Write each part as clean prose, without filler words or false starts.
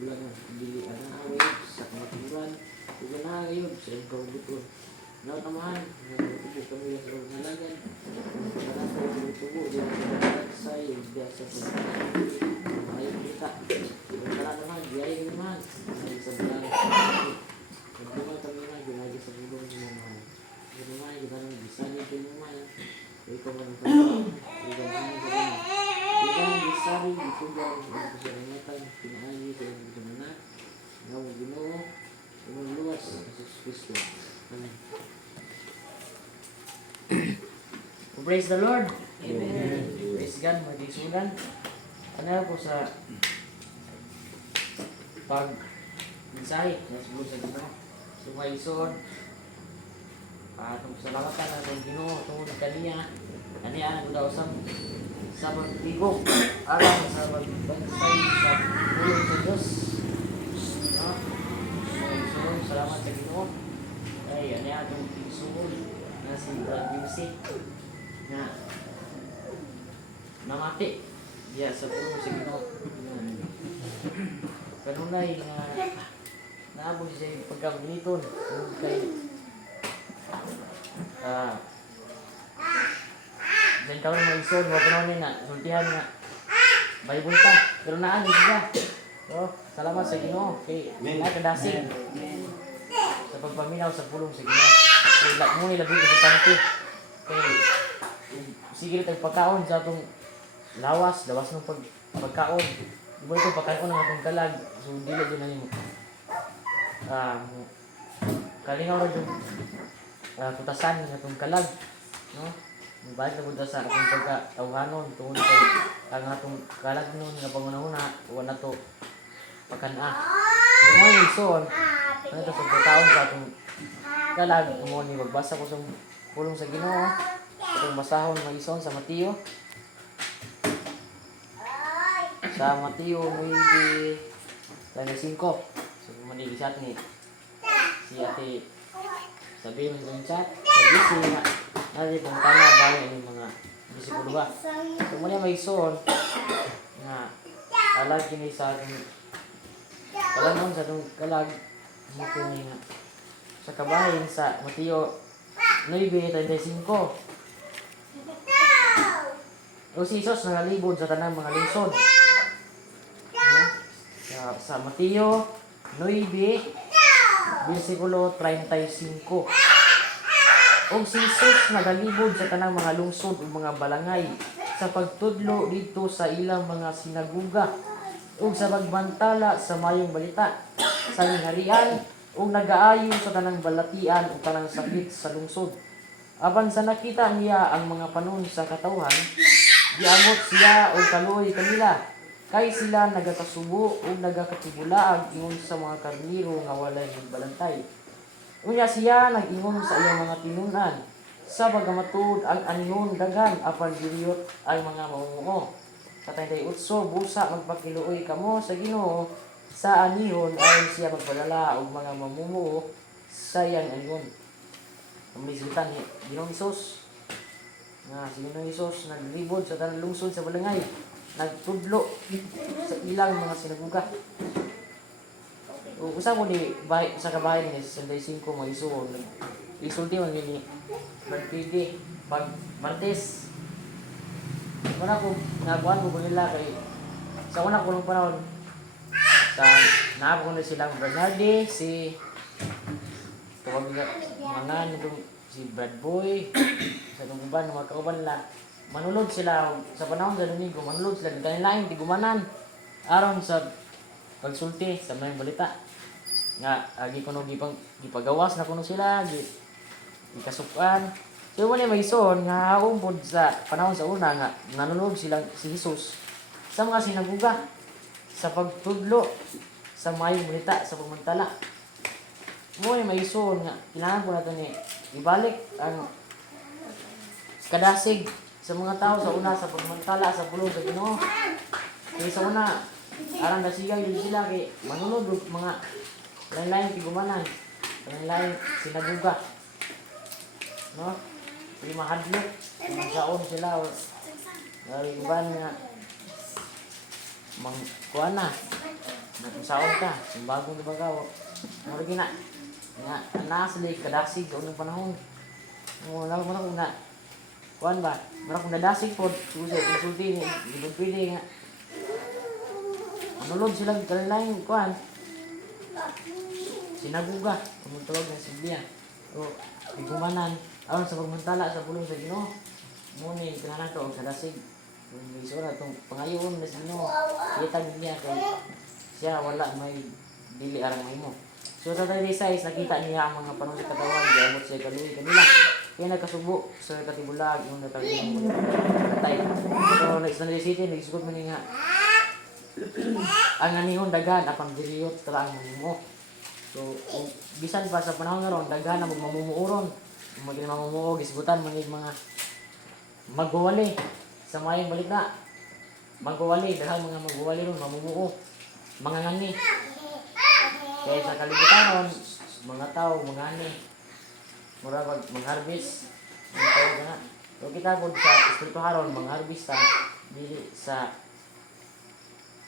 kulang dili away sa kamaturan ug na ngayon sa kabuton na tamahan tubo kami sa ngalagan para sa tubo di sa biasa sa ayo kita para naman diay naman sa bulan kung kami na ginagi sa bulong naman naman kita nang bisa nito naman ikaw man ang bisari itugang ang kasalamatan pinaagi sa iyong ginanak nga mo Ginoo imong luwas sa Jesus Kristo. Amen. Praise the Lord. Amen. Praise God, mga isulan. Ano po sa pag-mensahe na siguro sa Ginoo. Sumaison atong salamatan atong Ginoo tungod kaniya kaniya ang daw sa pagtigong alang sa pagbansay sa pulong sa Diyos. So, salamat sa Ginoo. Ay, ano yan itong tigsuol na si Brad Music na namati diya sa pulong sa Ginoo. Kanunay na naabot siya yung pagkabiniton kay dan kawan mo isod mo panonin na sultihan nga baybunta pero naan siya. So salamat sa Ginoo kay nakadasig sa pagpaminaw sa pulong sa Ginoo. Kay lak mo nila dito sa tanke kay sige tag pagkaon sa atong lawas ng pagkaon ibo ito pagkaon ng atong kalag so dili din na nimo kalingaw ra yung kutasan ng atong kalag no. Balik na punta sa atong pagkatawhanon tungod kay ang atong kalag nun nga pangunahuna wala to pagkana. Kung ano ison, ano ito sa pagkataon sa atong kalag, kung ni magbasa ko sa pulong sa Ginoo, itong basahon ng ison sa Mateo. Sa Mateo 9:35. So manilisat ni si ate sabihin mo yung chat, sabi siya natin kung tama ba yung mga bisikulo ba. Kung muna may ison na alag kini sa ating kalanon sa itong kalag mukuni nga sa kabahin sa Mateo 9:35. O si Jesus nangalibod sa tanang mga lungsod. Sa Mateo 9:35. Og si Jesus nagalibod sa tanang mga lungsod ug mga balangay sa pagtudlo didto sa ilang mga sinaguga ug sa pagbantala sa mayong balita sa harian ug nagaayo sa tanang balatian ug tanang sakit sa lungsod. Apan sa nakita niya ang mga panon sa katawhan, giamot siya og kaluoy kanila kay sila nagakasubo ug nagakatibulaag ingon sa mga karniro nga walay nagbalantay. Unya siya nag-ingon sa iyang mga tinunan sa bagamatud ang anihon daghan apan diriyot ay mga mamumuo. Sa 38 busa magpakiluoy kamo sa Ginoo sa anihon ayon siya magpadala og mga mamumuo sa iyang anihon. Kamisitan ni Ginoong Hesus nga si Ginoong Hesus naglibod sa tanang lungsod sa balangay nagtudlo sa ilang mga sinaguga. Usa mo ni sa kabahay ni 65 mga isuon. Isulti man ni Martigi pag Martes. Wala ko nagawan ko nila kay sa una ko nung panahon sa naabo ko na silang Bernardi si tawag mga nitong si Brad Boy sa itong uban ng mga kauban nila manulod sila sa panahon sa Domingo manulod sila dahil lain di gumanan aron sa pagsulti sa mga balita nga agi kuno gipagawas na kuno sila gikasukan so wala may ison nga umbod sa panahon sa una nga nanulog silang si Jesus sa mga sinaguga sa pagtudlo sa mayong balita sa pagmantala mo may ison nga kailangan ko nato ni ibalik ang kadasig sa mga tao sa una sa pagmantala sa pulong sa Ginoo kay sa una arang dasigan yun sila kay manunod mga lain-lain tigumanan, lain-lain sinaguga. No? Hindi mahadlok, kung saon sila, iban nga kuha na. Nagsaon ka, yung bagong dibagaw. Mura gina. Nga, naasali, kadasig sa unang panahon. Mura ko nga, kuhan ba? Mura kong nadasig po, susulti ni, hindi pwede nga. Manulog sila, kalilaing, kuhan. Sinaguga, umutulog ng Biblia. O, igumanan, aron sa pagmantala sa pulong sa Ginoo. Muna, kailangan to, ang kadasig. Yung isura, itong pangayon na sa Ginoo. Kita Biblia, kay siya wala may dili arang mo. So sa 36 nakita niya ang mga panong sa katawan, gamot siya kaluwi kanila. Kaya nagkasubo sa katibulag yung natagin katay. So next na city nagsugod man nga. Ang anihon dagan apang diriyot tara ang mo. So bisan pa sa panahon ngaron dagan na mamumuuron. Maging mamumuo gisgutan man mga magwali sa mayong balik na. Magwali dahil mga magwali ron mamumuo. Mga ngani. Kaya sa kalibutan mga tao, mga ani. Mura pag mag-harvest. Mga tao na. So kita po sa espiritu haron, mag-harvest dili sa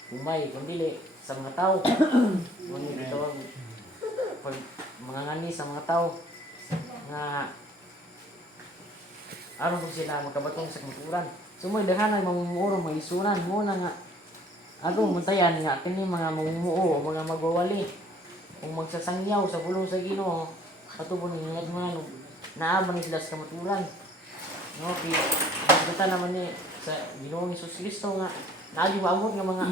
umay, kundi sa mga tao. Ngunit ito pag mga ngani sa mga tao nga aron po sila makabatong sa kumuturan. So may dahanay mamumuo, may isunan mo na nga ako muntayan nga kini mga mamumuo, mga magwawali. Kung magsasangyaw sa pulong sa Ginoo, katubon ni mga naaban sila sa kamaturan. No, kita naman ni sa Ginoong Hesus Kristo nga naadi maamot nga mga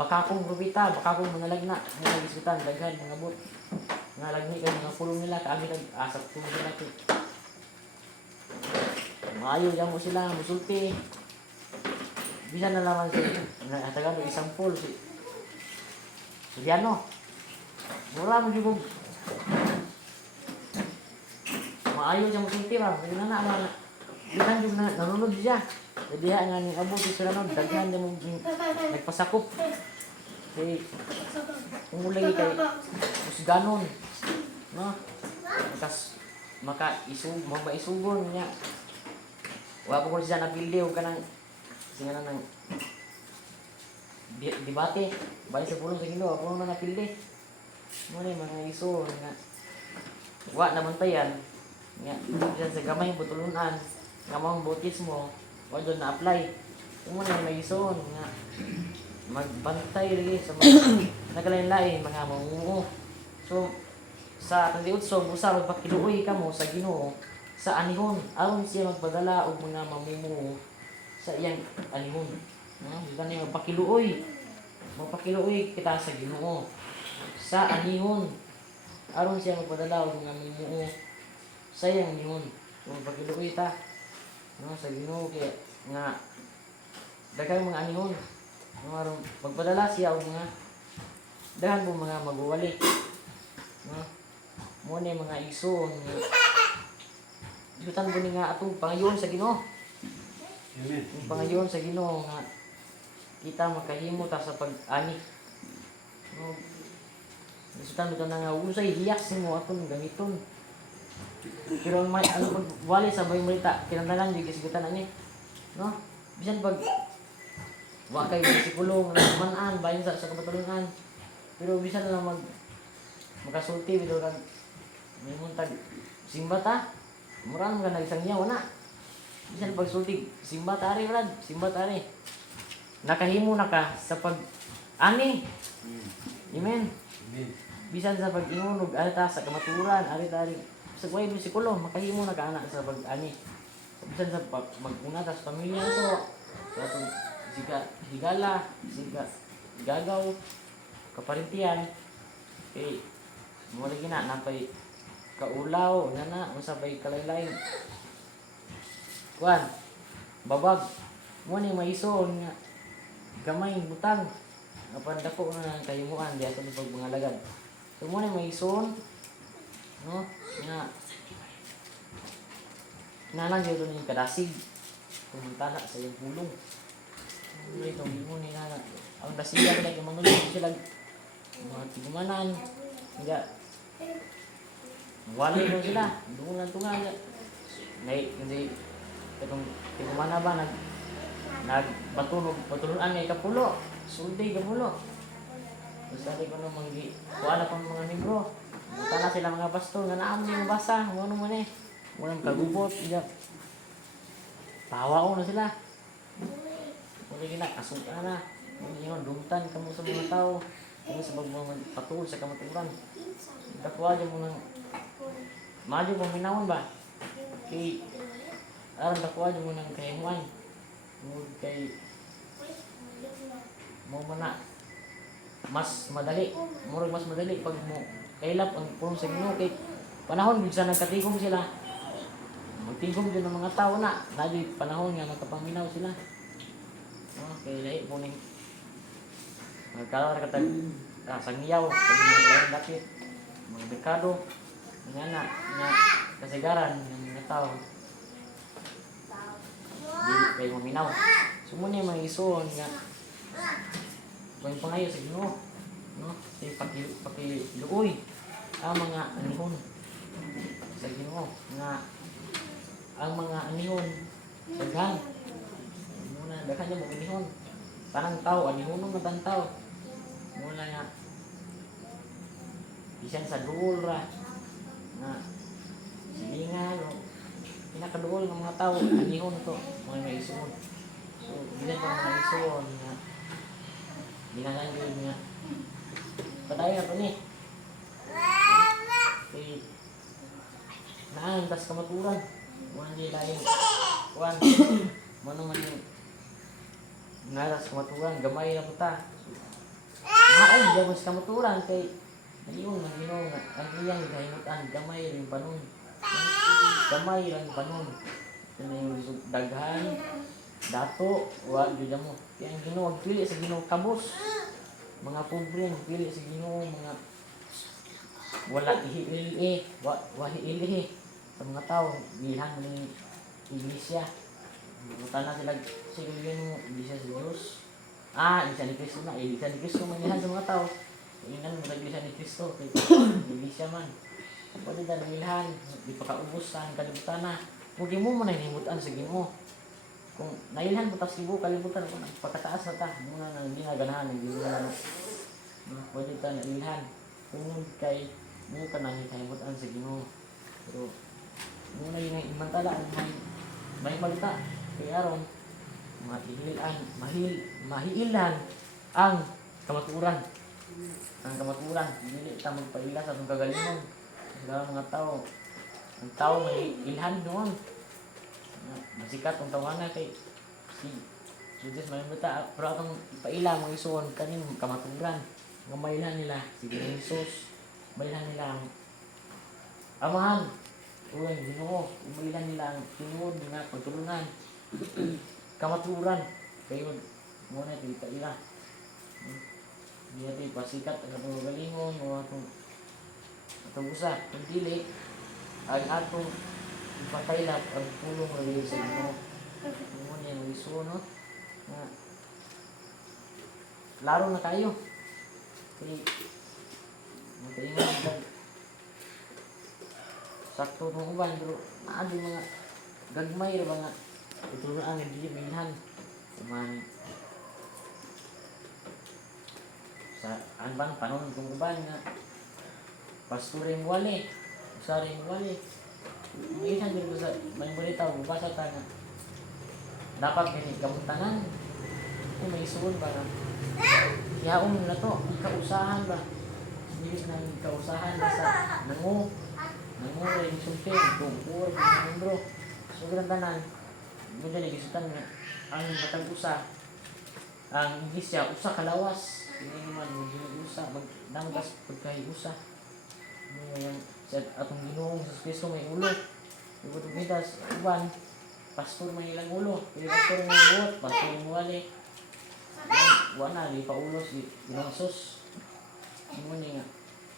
bakakong rubita, bakakong mga lagna, mga gisgutan, daghan mga bot. Nga lagni kay mga pulong nila kaagi nag-asap tulong nila ti. Maayo yan mo sila, musulti. Bisa na naman si Tagalog isang pool si Diano. Mura mo juga. Maayo siya musulti ba? Hindi na na. Bilang juga nanonood siya. Jadi nga ni Abu di sila nun, daghan din nagpasakop. Kay umulay kay usganon. No? Kas makaisugon niya. Wa ko siya napildi og kanang singa nang debate bali sa pulong sa Ginoo ako na napildi. Mo ni mga iso nga wa naman tayan nga diyan sa gamay butulunan gamang bautismo wa doon na apply. Mo ni may iso nga magbantay rin sa mga nagalain-lain mga mamumuo. So sa kandiutso usa magpakiluoy kamo sa Ginoo sa anihon aron siya magpadala og mga mamumuo sa iyang anihon. Gani magpakiluoy. Magpakiluoy kita sa Ginoo sa anihon aron siya magpadala og mga mamumuo sa iyang anihon. Magpakiluoy ta sa Ginoo kay nga daghang mga anihon. Aron magpadala siya og mga daghan po mga magwawali. Mo ni mga igsoon Jutan po nga atong pangayon sa Ginoo. Amen. Ang pangayon sa Ginoo nga kita makahimo ta sa pag-ani. No. Jutan mo na nga usay hiyak mo atong gamiton. Pero may ano pag wali sa bay malita kinahanglan di kisigutan ani. No? Bisan pag wa kay psikolog nga manan bayan sa kabatulungan. Pero bisan lang makasulti bitaw kag may muntag simba ta. Murang nga nagsangyaw na. Bisan pagsulti simba ta ari brad, simba ta ari. Nakahimo na ka sa pag-ani. Amen. Amen. Bisan sa pag-ingon og alta sa kamaturan, ari ta ari. Sa way psikulo makahimo na ka ana sa pag-ani. Bisan sa mag-una ta sa pamilya to. Sa atong higala, gagaw, kaparintiyan. Kay mo lagi na napay kaulaw na usabay kalaylay. Kuan babag mo ni maison nga gamay butang apan dako na kahimuan di ato pag mga lagad. So mo ni maison no nga nalang gyud ni kadasig kumantala sa iyang pulong. Ay to mo ni na ang dasigan lagi manulog sila mga tigumanan nga wali mo sila, doon lang tunga. Ngay, hindi, itong tigumana ba, Patulungan ngay kapulo. Suldi kapulo. Sabi ko naman, kuha na pang mga libro. Buta na sila mga pastor, nga naam yung basa, ano man eh. Walang kagubot, tawa ko na sila. Muli gina, kasuka na. Muli yun, dumtan ka mo sa mga tao. Kaya sa pagpatul sa kamaturan. Kakuha dyan mo ng, madyo mo minawon ba? Kay, aram kakuha dyan mo ng kahimuan. Kay, mo mana, mas madali pag mo kailap ang pulong sa Ginoo kay panahon bisa nagkatigom sila magtigom din ng mga tao na dali panahon nga nagkapaminaw sila kay lahi po ning nagkaroon katag sangiyaw sa mga lapit mga dekado nga kasigaran ng mga tao di kay maminaw sumuni mga isuon nga kung pangayo sa Ginoo, no? Say pakiluoy ang mga anihon sa Ginoo nga ang mga anihon daghan. Muna daghan niya mo anihon. Parang tao anihon ng tantaw. Muna nga bisan sa duol ra na silingan o pinakaduol ng mga tao anihon to mga maisuon. So bisan pa mga maisuon nga ginangan yun nga padayon na po ni kay naantas kamaturan kuhan nila yung kuhan mano man yung naras kamaturan gamay na po ta naon dyan mo sa kamaturan kay ayun ang Ginoo nga ang iyang gahimutan gamay rin panon yun yung daghan dato wa gyud mo kaya ang Ginoo pili sa Ginoo kabus mga pobre pili sa Ginoo mga wala ihili wa hiili sa mga tao bilhan ng iglesia mutana sila siguro mo iglesia sa Dios iglesia ni Cristo na iglesia ni Cristo manihan sa mga tao inan mo iglesia ni Cristo kay iglesia man pwede na bilhan di pa kaubos sa kalibutan na mugi mo man himutan sa Ginoo kung nailhan mo tas ibo kalibutan ko pagkataas na ta muna nang hindi na ganahan hindi na pwede ta nailhan kung kay mo ka nang himutan sa Ginoo pero muna yun ang imantala ang may balita kay aron mahiilan ang kamaturan dili ta magpaila sa atong kagalingon sa mga tao ang tao may ilhan noon masikat ang tawanan kay si Jesus may mata pero atong ipaila mga isuon kaning kamaturan nga mailan nila si Jesus mailan nila ang amahan uy Ginoo mailan nila ang tinuod nga pagtulunan kamaturan kayo mo na ipaila di pasikat ang atong galingon o atong usa kung dili ang atong ipakailap ang pulong na sa Ginoo. Mo niya ang iso no. Na laro na kayo. Kay makaingon sakto ng uban pero naadi mga gagmay ra mga ituruan nga dili minhan. Man sa anban panon kung uban nga pastore mo wali, usari mo wali. Minsan din ko sa may balita bubasa ta nga dapat kini kamuntanan kung may isuon ba na yaon na to ikausahan ba hindi na ikausahan ba sa nangu rin sumpi kung puro ng membro so ganang mo dali gisutan nga ang matag usa ang iglesia usa kalawas hindi man mo usa magdanggas pagkay usa yung sa atong Ginoong sa Kristo may ulo. Ibutong midas, uban, pastor may ilang ulo. Pili pastor may buot, pastor may wali. Wala, di pa ulo si Ginoong Sus. Ano nga,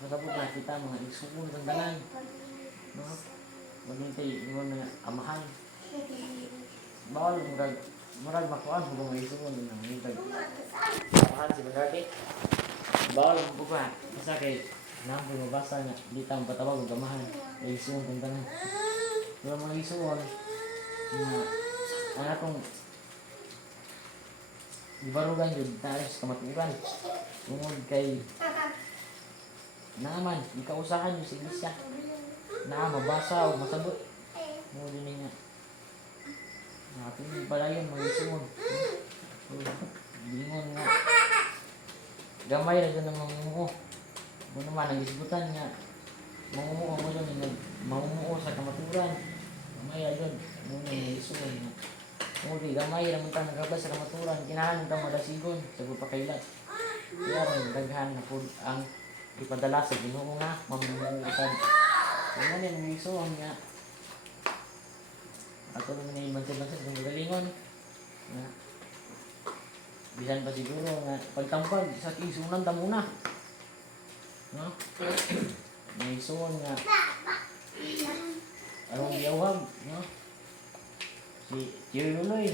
masabot na kita mga igsukun ng dalan. No? Maghintay, yun na amahan. Bawal, murag makuhaan, kung mga igsukun ng hintag. Amahan si Bagati. Bawal, buka. Masa kay nampun mabasa nga di ta patawag og gamahan ay isuon kung tanan pero mga isuon nga ang akong gibarugan jud tayo sa kamatugan. Tungod kay naman ikausahan yung sa iglesia. Na mabasa o masabot. Mo din nga. Ating palayon mag-isunod. Gingon nga. Gamay ra dyan ang mamumuo. Mo naman ang isbutan nga. Mamumuo mo dyan nga. Mamumuo sa kamaturan. Gamay ra dyan. Mo na mag-isunod nga. Muli, gamay ra man ta nagabas sa kamaturan. Kinahan ta madasigon sa pagpakailat. Kaya rin daghan na po ang ipadala sa Ginoo nga mamumuutan. So mo na mag-isunod nga. Ato naman na imansad-mansad ng magalingon. Nga. Bisan pa siguro nga pagtampag sa isunan ta muna. No? May isuon nga arong giyawag, no? Si Tiruloy.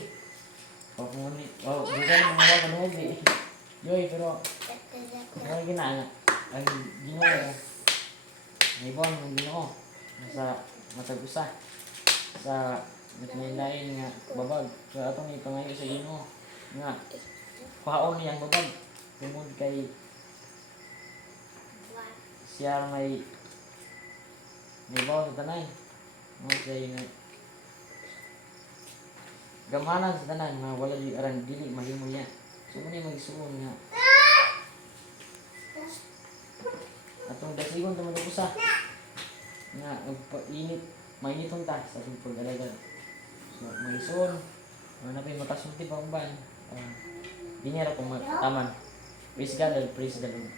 Papungi. Wow, bukan mo mga kanuog ni. Yoy, pero ano ginana? Ang Ginoo. May bon ng Ginoo. Nasa matag-usa. Sa lain nga babag. So atong ipangayo sa Ginoo nga paon niyang babag tungod kay siya may bawa sa tanan mo siya nga gamanan sa tanan nga wala di aran dili mahimo niya. So mo niya magsuon nga atong dasigon ta mag-usa nga init mainitong ta sa atong pag-alagad. So magsuon na pay makasulti pa uban. Binyara kung taman. Praise God and praise the Lord.